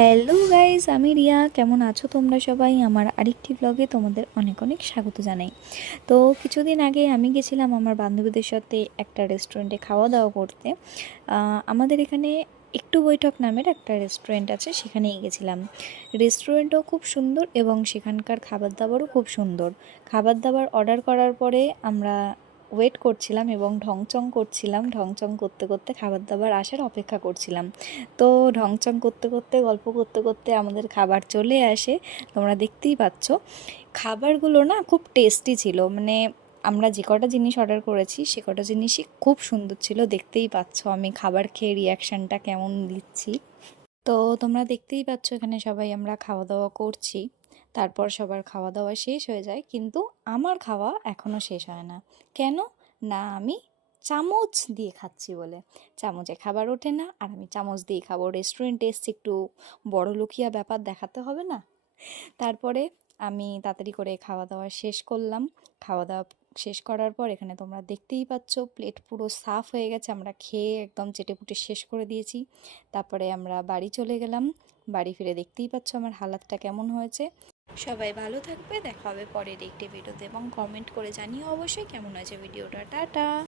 Hello guys, আমি রিয়া। কেমন আছো তোমরা সবাই? আমার আরেকটি ব্লগে তোমাদের অনেক অনেক স্বাগত জানাই। তো কিছুদিন আগে আমি গেছিলাম আমার বান্ধবীদের সাথে একটা রেস্টুরেন্টে খাওয়া দাওয়া করতে। আমাদের এখানে একটু বৈঠক নামের একটা রেস্টুরেন্ট আছে, সেখানেই গেছিলাম। রেস্টুরেন্টও খুব সুন্দর এবং সেখানকার খাবার দাবারও খুব সুন্দর। খাবার দাবার অর্ডার করার পরে আমরা ওয়েট করছিলাম এবং ঢংচং করছিলাম। ঢংচং করতে করতে খাবার দাবার আসার অপেক্ষা করছিলাম। তো ঢংচং করতে করতে গল্প করতে করতে আমাদের খাবার চলে আসে। তোমরা দেখতেই পাচ্ছ খাবারগুলো না খুব টেস্টি ছিল। মানে আমরা যে কটা জিনিস অর্ডার করেছি সে কটা জিনিসই খুব সুন্দর ছিল। দেখতেই পাচ্ছ আমি খাবার খেয়ে রিয়াকশানটা কেমন দিচ্ছি। তো তোমরা দেখতেই পাচ্ছ এখানে সবাই আমরা খাওয়া দাওয়া করছি। তারপর সবার খাওয়া দাওয়া শেষ হয়ে যায়, কিন্তু আমার খাওয়া এখনও শেষ হয় না। কেন? না, আমি চামচ দিয়ে খাচ্ছি বলে। চামচে খাবার ওঠে না, আর আমি চামচ দিয়ে খাবো। রেস্টুরেন্টে এসছি, একটু বড়লোকিয়া ব্যাপার দেখাতে হবে না? তারপরে আমি তাড়াতাড়ি করে খাওয়া দাওয়া শেষ করলাম। খাওয়া দাওয়া শেষ করার পর এখানে তোমরা দেখতেই পাচ্ছ প্লেট পুরো সাফ হয়ে গেছে। আমরা খেয়ে একদম চেটেপুটে শেষ করে দিয়েছি। তারপরে আমরা বাড়ি চলে গেলাম। বাড়ি ফিরে দেখতেই পাচ্ছ আমার হালাতটা কেমন হয়েছে। সবাই ভালো থাকবে, দেখা হবে পরের একটি ভিডিওতে এবং কমেন্ট করে জানিও অবশ্যই কেমন হয়েছে ভিডিওটা। টাটা।